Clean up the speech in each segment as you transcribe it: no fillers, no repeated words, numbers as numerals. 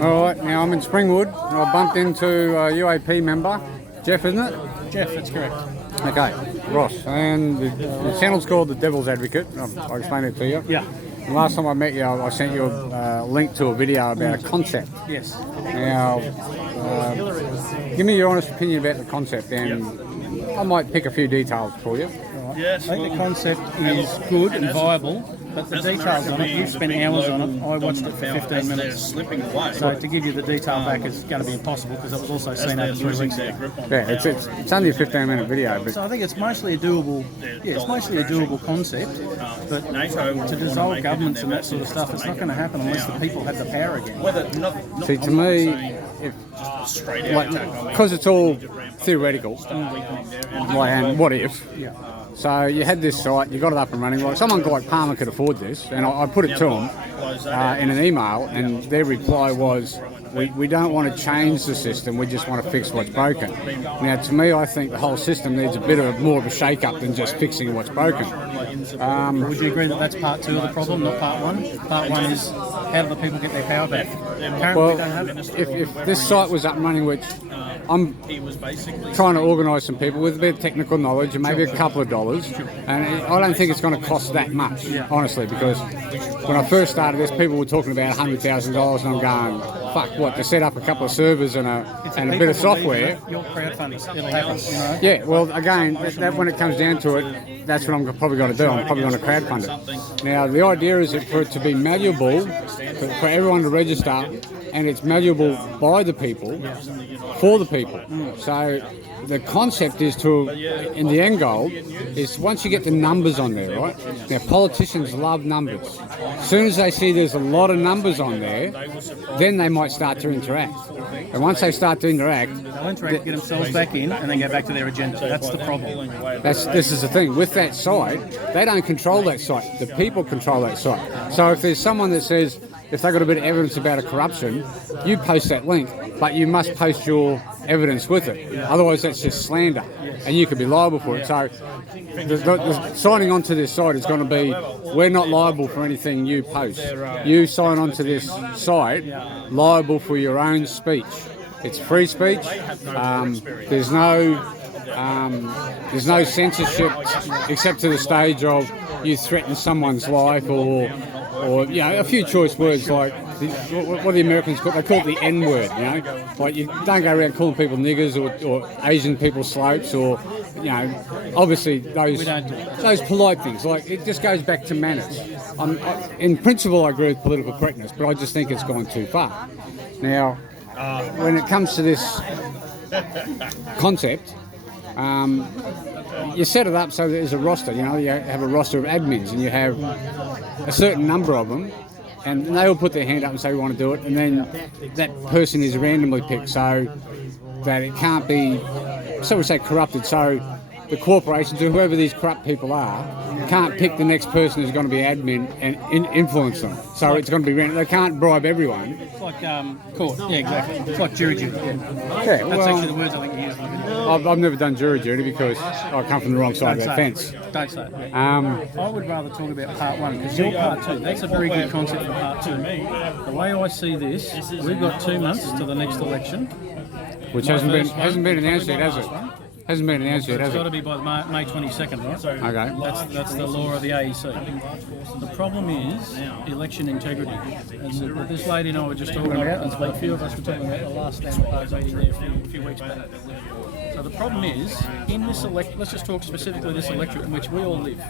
All right, now I'm in Springwood. And I bumped into a UAP member, Jeff, isn't it? Jeff, that's correct. Okay, Ross. And the channel's called The Devil's Advocate. I'll explain it to you. Yeah. And last time I met you, I sent you a link to a video about a concept. Yes. Now, give me your honest opinion about the concept, and I might pick a few details for you. Yes. I think the concept is good and viable, but the details on it, you've spent hours on it. I watched it for 15 minutes. So to give you the detail back is going to be impossible because it was also seen over 3 weeks ago. Yeah, it's only a 15-minute video, but So I think it's mostly a doable, concept, but to dissolve governments and that sort of stuff, it's not going to happen unless the people have the power again. see, to me, because it's all theoretical, and what if? Yeah. So you had this site, you got it up and running. Like someone like Palmer could afford this, and I put it to them in an email, and their reply was, we don't want to change the system, we just want to fix what's broken. Now, to me, I think the whole system needs a bit of more of a shake-up than just fixing what's broken. Would you agree that that's part 2 of the problem, not part 1? Part 1 is how do the people get their power back? Apparently Well, they don't have it. if this site was up and running, which I'm trying to organise some people with a bit of technical knowledge and maybe a couple of dollars, and I don't think it's going to cost that much, honestly, because when I first started this, people were talking about $100,000, and I'm going, fuck, what, to set up a couple of servers and a bit of software. Your crowdfunding, it'll happen, you know? Yeah, well, again, that when it comes down to it, that's what I'm probably going to do. I'm probably going to crowdfund it. Now, the idea is that for it to be malleable, for everyone to register, and it's malleable by the people, for the people. So the concept is in the end goal, is once you get the numbers on there, right? Now, politicians love numbers. As soon as they see there's a lot of numbers on there, then they might start to interact. And once they start to interact, They'll interact, get themselves back in, and then go back to their agenda. That's the problem. this is the thing. With that site, they don't control that site. The people control that site. So if there's someone that says, if they've got a bit of evidence about a corruption, you post that link, but you must post your evidence with it. Otherwise, that's just slander, and you could be liable for it. So the signing onto this site is going to be, we're not liable for anything you post. You sign onto this site, liable for your own speech. It's free speech. There's no censorship except to the stage of you threaten someone's life or a few choice words like what the Americans call, they call it the N-word, like you don't go around calling people niggers or Asian people slopes or obviously those polite things. Like it just goes back to manners. In principle, I agree with political correctness, but I just think it's gone too far. Now, when it comes to this concept, you set it up so that there's a roster. You have a roster of admins, and you have a certain number of them, and they all put their hand up and say we want to do it, and then that person is randomly picked so that it can't be, so we say, corrupted. So the corporations, or whoever these corrupt people are, can't pick the next person who's going to be admin and influence them. So it's going to be random. They can't bribe everyone. It's like court. Yeah, exactly. It's like jury duty. Yeah. That's actually the words I think you use. I've never done jury duty because I come from the wrong side of that fence. Don't say it. I would rather talk about part 1 because your part 2, that's a very good concept for part 2. The way I see this, we've got 2 months to the next election. Which hasn't been announced yet, has it? Hasn't been announced yet, has It's got to it? be by May 22nd, right? Okay. That's the law of the AEC. The problem is election integrity. That's what this lady and I were just talking about, and a few of us were talking about the last stand-up meeting there a few weeks back. So the problem is, in this let's just talk specifically this electorate in which we all live.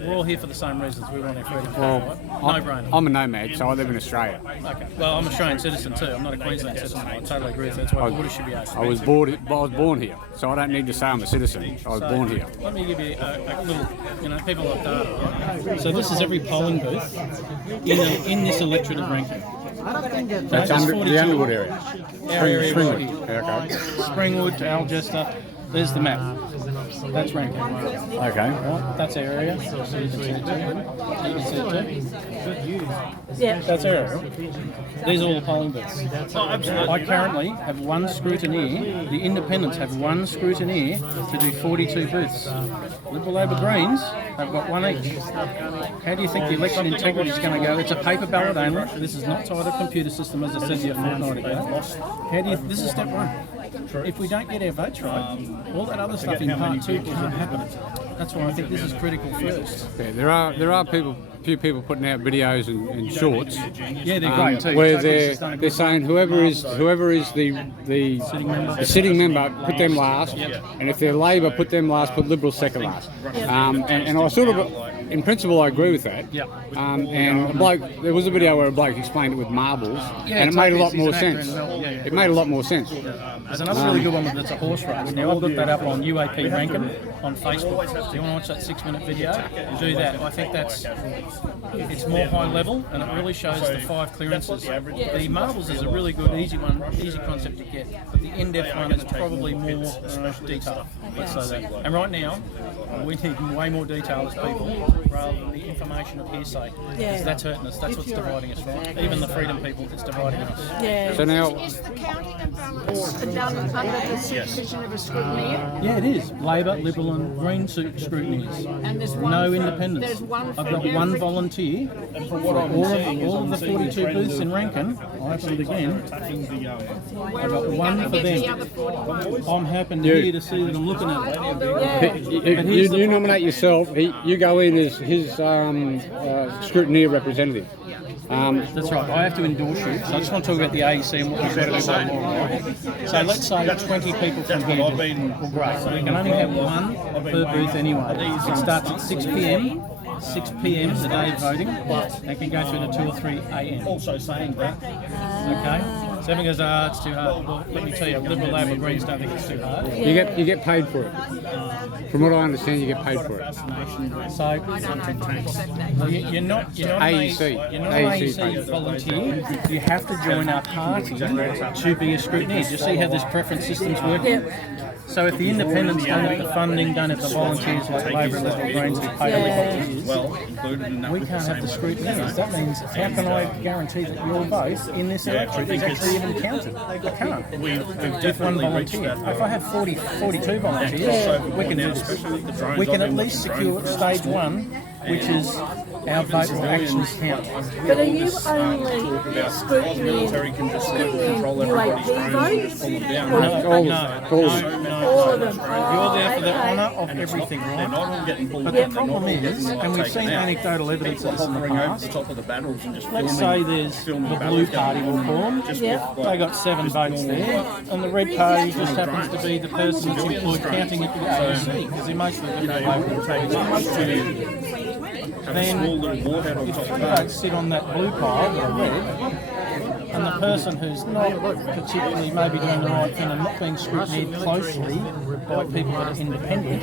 We're all here for the same reasons. We want our freedom. Well, right? No-brainer. I'm a nomad, so I live in Australia. Okay. Well, I'm an Australian citizen too. I'm not a Queensland citizen. I totally agree with that. That's why borders should be open. I was born here, so I don't need to say I'm a citizen. I was born here. Let me give you a little, people like data, right? So this is every polling booth in this electorate of ranking. That's the Underwood area. Springwood. Yeah, okay. Springwood to Algester. There's the map. That's ranking. Okay. Right, that's our area. So you can see it too. You can see it too. Yeah. That's our area. These are all the polling booths. I currently have one scrutineer. The independents have one scrutineer to do 42 booths. Liberal Labour Greens They've got one each. How do you think the election integrity is going to go? It's a paper ballot only. This is not tied to a computer system, as I said to you a fortnight ago. This is step one. If we don't get our votes right, all that other stuff in part two can't happen. That's why I think this is critical first. Yeah, there are few people putting out videos and shorts. Yeah, they're great too. Where they're saying whoever is the sitting member, put them last, and if they're Labor, put them last, put Liberals second last. And I sort of, in principle, I agree with that. Yeah. And a bloke, there was a video where a bloke explained it with marbles, and it made a lot more sense. It made a lot more sense. There's another really good one that's a horse race. Now, I've got that up on UAP Rankin on Facebook. Do you want to watch that 6-minute video? Do that. I think it's more high level, and it really shows the 5 clearances. The marbles is a really good, easy concept to get, but the in-depth one is probably more detail. Let's say that. And right now, we need way more detail as people, rather than the information of hearsay. Because that's hurting us. That's what's dividing us, right? Even the freedom people, it's dividing us. Yeah. So now, Is the counting of ballots done under the supervision of a scrutineer? Yeah, it is. Labor, Liberal and Green scrutineers. And there's one No for- independence. there's one for I've got every- one volunteer. And for what all of the 42 booths in Rankin, I'll open it again. I've got one for Get the them. other 41. I'm happened here to see that I'm looking at it. you nominate yourself. You go in as his scrutineer representative. That's right. I have to endorse you. So I just want to talk about the AEC and what we've got to do about more. Right? So let's say 20 people from here. Well, great. So we can only have one per booth anyway. It starts at 6 p.m. 6 p.m. the day of voting. They can go through to 2 or 3 a.m. Also saying that. Okay. So everyone goes, it's too hard. Well, let me tell you, Liberal, Labor, Greens don't think it's too hard. You get paid for it. From what I understand, you get paid for it. So well, you're not AEC. You're not an AEC volunteer. You have to join our party to be a scrutineer. Do you see how this preference system's working? So if the independents don't have the funding, don't have the volunteers like Labor, Liberal, Greens who pay every volunteers, we can't have the scrutineers. That means how can I guarantee that your vote in this election is actually even counted? I can't. With one volunteer. If I have 42 volunteers, we can do this. We can at least secure stage 1, which is our vote will actually count. But are you only scrutineering UAP votes? All of them. You're there for the honour of everything, right? But the problem is, and we've seen anecdotal evidence of this in the past, let's say there's the blue party, we'll call them, they got 7 votes there, and the red party just happens to be the person that's employed counting at the AOC, because they're mostly going to vote. Then if 3 votes sit on that blue pile that are red, and the person who's not particularly maybe doing the right thing and not being scrutineered closely by people that are independent,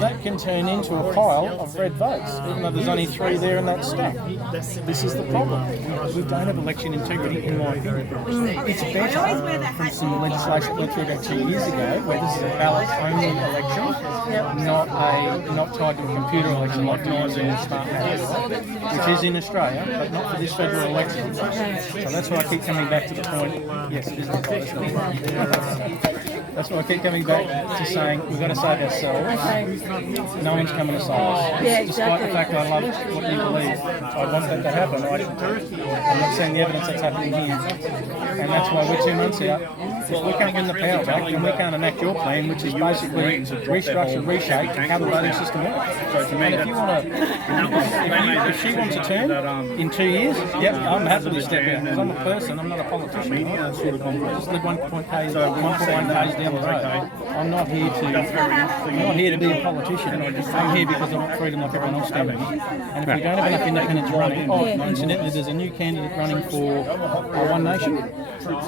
that can turn into a pile of red votes, even though there's only 3 there and that's stuck. This is the problem. We don't have election integrity, in my opinion. It's better from some legislation that went through about 2 years ago, where this is a ballot-only election, not tied to a computer election like Times in Smart Maps, which is in Australia, but not for this federal election. So that's why I keep coming back to the point. Yes, it is not That's why I keep coming back to saying we've got to save ourselves. No one's coming to save us. Despite the fact that I love what you believe, I want that to happen. I'm not seeing the evidence that's happening here. And that's why we're 2 months out. If we can't win the power back, then we can't enact your plan, which is basically restructure, reshape how the voting system works. And if you want to, if she wants a term in 2 years, yep, I'm happy to step out. Because I'm a person, I'm not a politician. I just live 1.1 k's down the road. I'm not here to be a politician. I'm here because I want freedom like everyone else does. And if we don't have enough independents running, incidentally, there's a new candidate running for One Nation.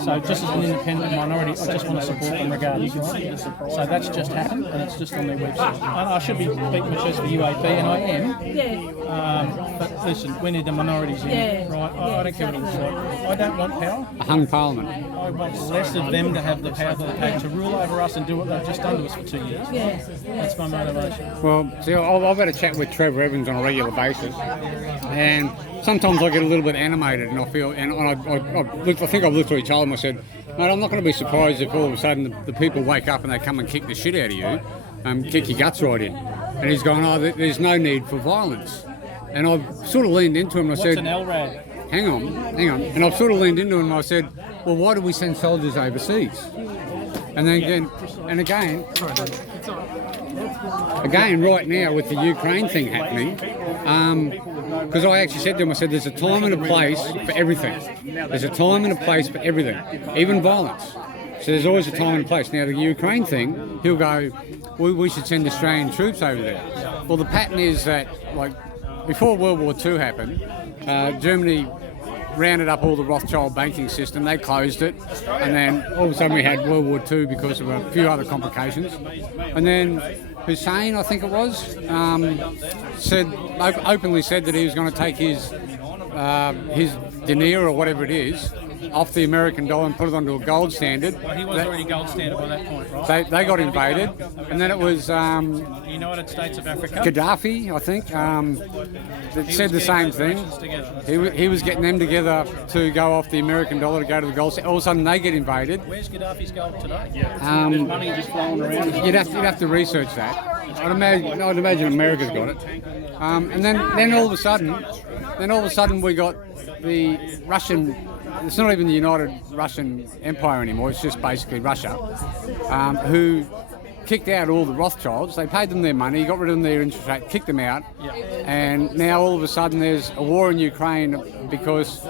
So just as an independent minority, I just want to support them regardless. Right? So that's just happened, and it's just on their website. And I should be beating my chest for UAP, and I am. But listen, we need the minorities in, right? I don't care what it looks like. I don't want power. A hung parliament. I want less of them to have the power that they have to rule over us and do what they've just done to us for 2 years. That's my motivation. Well, see, I've had a chat with Trevor Evans on a regular basis, and sometimes I get a little bit animated, and I feel, and I think I've literally told him, I said, mate, I'm not going to be surprised if all of a sudden the people wake up and they come and kick the shit out of you, kick your guts right in. And he's gone, oh, there's no need for violence. And I've sort of leaned into him and I What's said, an LRAD? hang on. And I've sort of leaned into him and I said, well, why do we send soldiers overseas? And then again, right now with the Ukraine thing happening, because I actually said to him, I said, there's a time and a place for everything. There's a time and a place for everything, even violence. So there's always a time and a place. Now, the Ukraine thing, he'll go, we should send Australian troops over there. Well, the pattern is that, like, before World War II happened, Germany rounded up all the Rothschild banking system, they closed it, and then all of a sudden we had World War II because of a few other complications. And then Hussein, I think it was, openly said that he was going to take his denier or whatever it is off the American dollar and put it onto a gold standard. Well, he was already gold standard by that point, right? They got invaded, and then it was The United States of Africa. Gaddafi, I think, that said the same thing. He was getting them together to go off the American dollar to go to the gold standard. All of a sudden they get invaded. Where's Gaddafi's gold today? There's money just flowing around. You'd have to research that. I'd imagine America's got it. And then all of a sudden we got the Russian. It's not even the United Russian Empire anymore. It's just basically Russia, who kicked out all the Rothschilds. They paid them their money, got rid of their interest rate, kicked them out, and now all of a sudden there's a war in Ukraine because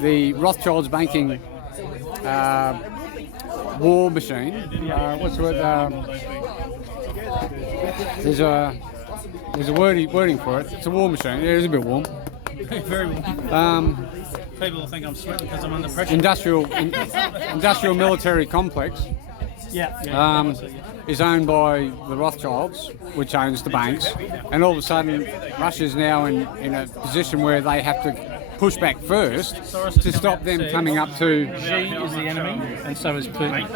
the Rothschilds banking war machine. What's the word? There's a wording for it. It's a war machine. Yeah, it's a bit warm. Very well. People will think I'm sweating because I'm under pressure. Industrial military complex. Is owned by the Rothschilds, which owns the banks, and all of a sudden Russia's now in a position where they have to push back first to stop them coming up to. Xi is the enemy, and so is Putin.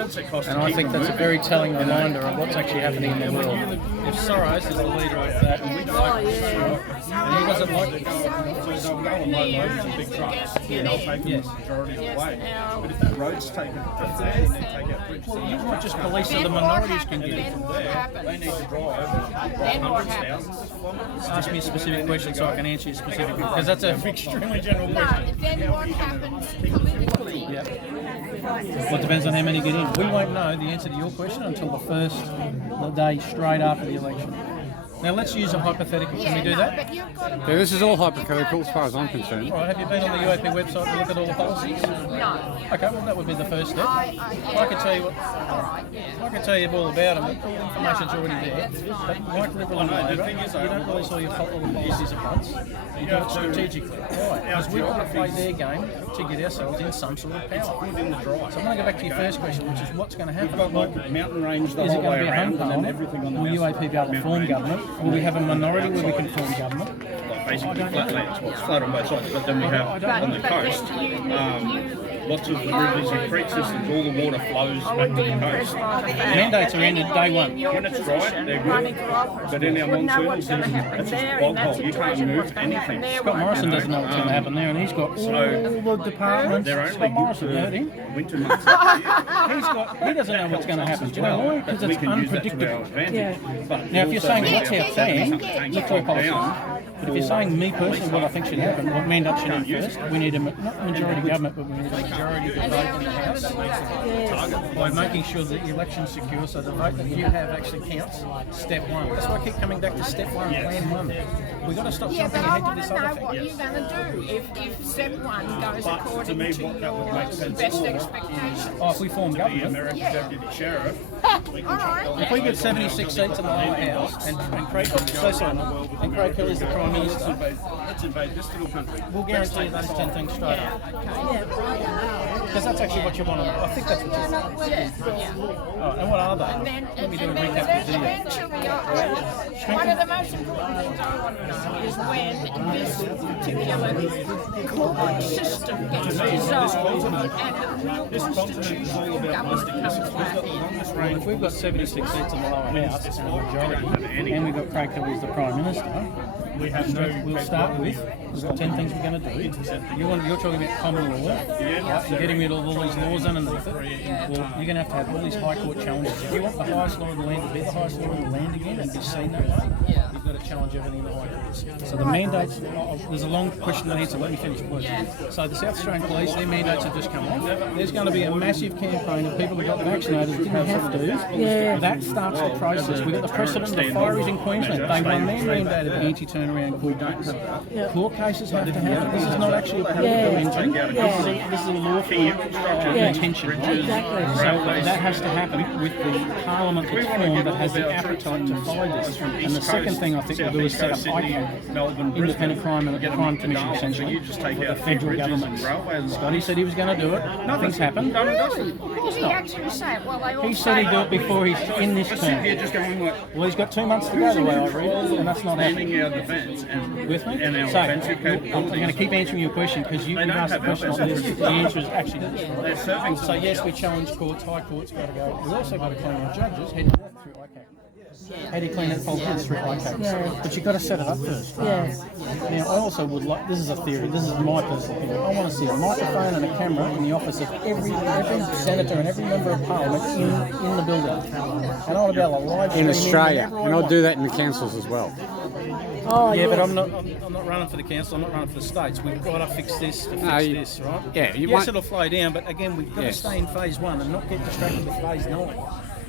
And I think that's a very telling reminder of what's actually happening in the world. If Soros is the leader of that, and he doesn't like it, so they'll go and load loads of big trucks. They'll take the majority of the way. But if that road's taken up there, then they take out bridges. Well, you can't just police so the minorities can get it from there. They need to drive hundreds of thousands of kilometres. Ask me a specific question so I can answer you specifically, because that's an extremely general question. Then what happens politically? Well, it depends on how many get in. We won't know the answer to your question until the day straight after the election. Now let's use a hypothetical. Can we do that? But you've got to Yeah, this is all hypothetical as far as I'm concerned. All right, have you been on the UAP website to look at all the policies? no. Okay, well that would be the first step. I can tell you I can tell you all about them. All the information's already there. But like Liberal and Labor, you don't release all the policies at once. You do it strategically. Why? Because we want to play their game to get ourselves in some sort of power. So I'm going to go back to your first question, which is what's going to happen? Mountain range the Is it whole going way to be a around, home and then poll? everything on the Will UAP be able to form government? Will we have a minority where we can form government? basically flatlands. Well, it's flat on both sides, but then we have on the coast lots of rivers and creek systems. All the water flows back to the coast. Mandates are ended day one. When it's dry, they're good, but in our monsoon season, it's just bog hole. You can't move anything. Scott Morrison doesn't know what's going to happen there, and he's got all the departments. They're Scott only good Morrison heard him. for winter months. He doesn't know what's going to happen. Do you know why? Because We it's can use that to our unpredictable. advantage. But Now, if you're saying what's our plan, tanks look for a policy. down. But if you're saying me personally, what I think should happen, what mandate should happen first, we need not majority government, but we need a majority vote in the House by making sure that the election's secure, so the vote that you have actually counts. Step one. That's why I keep coming back to step one, plan one. We've got to stop Yeah, jumping but I ahead to want this to know other what thing. you're going to do if step one goes according to your best expectations. Oh, if we form government, American deputy sheriff. All right. if we get 76 seats in the lower house, and Craig Kelly's the Prime Minister, Let's invade this little country. we'll guarantee those 10 things straight up. Because that's actually what you want to know. I think that's what you want. Oh, and what are they? Let me do a recap of the video. Eventually, one of the most important things I want to know is when this particular corporate system gets dissolved and a real constitutional government comes back in. If we've got 76 seats in the lower house and a majority, and we've got Craig Kelly as the Prime Minister, We'll start with, we've got 10 things we're going to do. You're talking about common law, right? You're getting rid of all these laws underneath it. Well, you're going to have all these high court challenges. If you want the highest law in the land to be the highest law in the land again and be seen that way, you've got to challenge everything in the high courts. So the mandates, there's a long question and answer, let me finish please. So the South Australian Police, their mandates have just come off. There's going to be a massive campaign of people that got vaccinated that didn't have to. That starts the process. We've got the precedent of the fireys in Queensland. They won their mandate of anti-turnaround court dates. Court cases have to happen. This is not actually a political engine. This is a lawful intention. Exactly. So that has to happen with the parliament that's formed that has the appetite to follow this. And the second thing I think we'll do is set up ICAC, Independent Crime Commission, essentially, for the federal government. Scotty said he was going to do it. Nothing's happened. Did he actually say it? Well, they all He said he'd do it before he's in this term. Well, he's got 2 months to go, the way I read it, and that's not happening. With me? So, I'm going to keep answering your question because you asked the question on this. The answer is actually this. So, yes, we challenge courts, high courts got to go. We've also got to clean our judges, heading that through ICAC. How do you clean that false goods through ICAC? But you've got to set it up first. Now, I also would like, this is a theory, this is my personal opinion, I want to see a microphone and a camera in the office of every senator and every member of parliament in the building. And I want to be able to live stream In Australia, and I'll do that in the councils as well. Oh, yeah, yes. but I'm not running for the council. I'm not running for the states. We've got to fix this to fix this, right? Yeah, yes, it'll flow down, but again, we've got to stay in phase 1 and not get distracted with phase 9.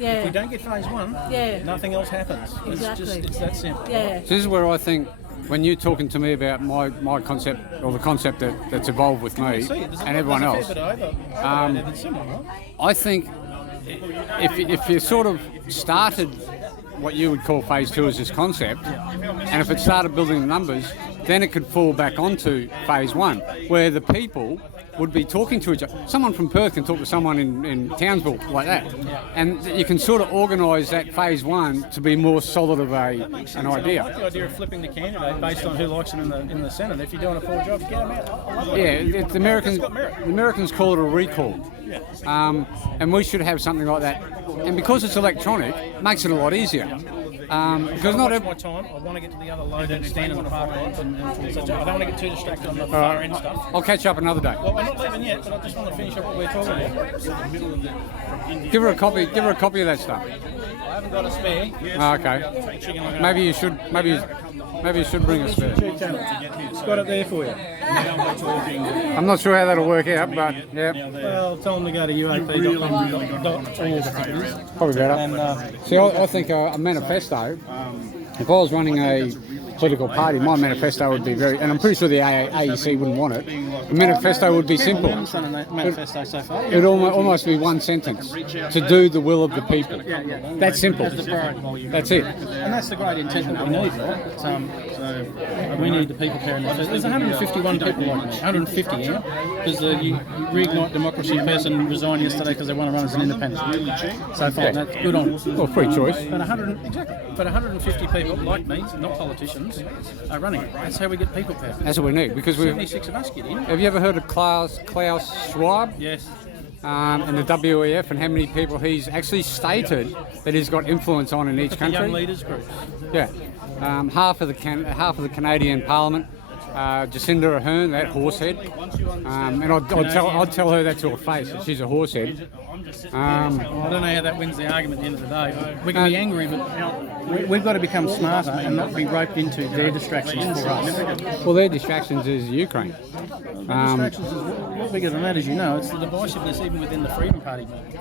If we don't get phase 1, nothing else happens. Exactly. It's that simple. So this is where I think, when you're talking to me about my concept, or the concept that's evolved with me and everyone else, I think if you sort of started what you would call phase 2 as this concept, and if it started building the numbers, then it could fall back onto phase 1, where the people would be talking to each other. Someone from Perth can talk to someone in Townsville like that, and you can sort of organise that phase 1 to be more solid of an idea. I like the idea of flipping the candidate based on who likes them in the Senate. If you're doing a poor job, get them out. The Americans call it a recall, and we should have something like that. And because it's electronic, it makes it a lot easier. Because not every time, I want to get to the other load and stand in the park lot and I don't want to get too distracted on the far end stuff. I'll catch you up another day. Well, I'm not leaving yet, but I just want to finish up what we're talking about. Give her a copy. Give her a copy of that stuff. I haven't got a spare. Okay. Maybe you should. Maybe you should bring a spare. Got it there for you. I'm not sure how that'll work out, but yeah. Well, tell them to go to UAP.org. Probably better. See, I think a manifesto, if I was running a political party, my manifesto would be and I'm pretty sure the AEC wouldn't want it. The manifesto would be simple. Manifesto so far. It would almost be one sentence: to do the will of the people. That's simple. That's it. And that's the great intent that we need, right? So we need the people carrying that. There's 151 people like me, 150 now, because the Reignite Democracy person resigned yesterday because they want to run as an independent. So fine, that's good on us. Well, free choice. But 150 people like me, not politicians, are running it. That's how we get people power. That's what we need, because 76 of us get in. Have you ever heard of Klaus Schwab? Yes. And the WEF, and how many people he's actually stated that he's got influence on in each country? Young leaders groups. Yeah. Half of the Canadian Parliament. Jacinda Ardern, that horsehead, and I'd tell her that to her face, that she's a horsehead. I don't know how that wins the argument at the end of the day. We can be angry, but we've got to become smarter and not be roped into their distractions for us. Well, their distractions is Ukraine. Distractions is a lot bigger than that, as you know. It's the divisiveness even within the Freedom Party movement.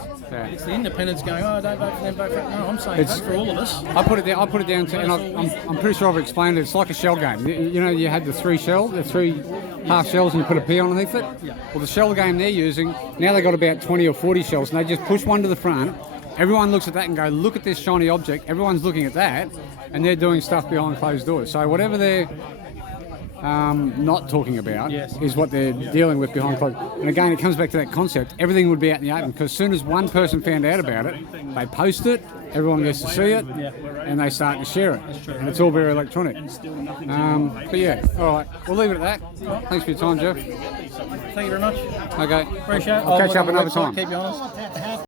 It's the independents going, don't vote for them, vote for them. No, I'm saying vote for all of us. I put it down to, and I'm pretty sure I've explained it. It's like a shell game. You know, you had the three half shells, and you put a pea underneath it. Well, the shell game they're using now, they've got about 20 or 40 shells, and they just push one to the front. Everyone looks at that and go, look at this shiny object. Everyone's looking at that, and they're doing stuff behind closed doors. So whatever they're not talking about is what they're dealing with behind closed. And again, it comes back to that concept. Everything would be out in the open, because as soon as one person found out about it, they post it, everyone gets to see it, and they start to share it. And it's all very electronic. But yeah, all right, we'll leave it at that. Thanks for your time, Jeff. Thank you very much. Okay. Appreciate it. I'll catch up another time. Keep you honest.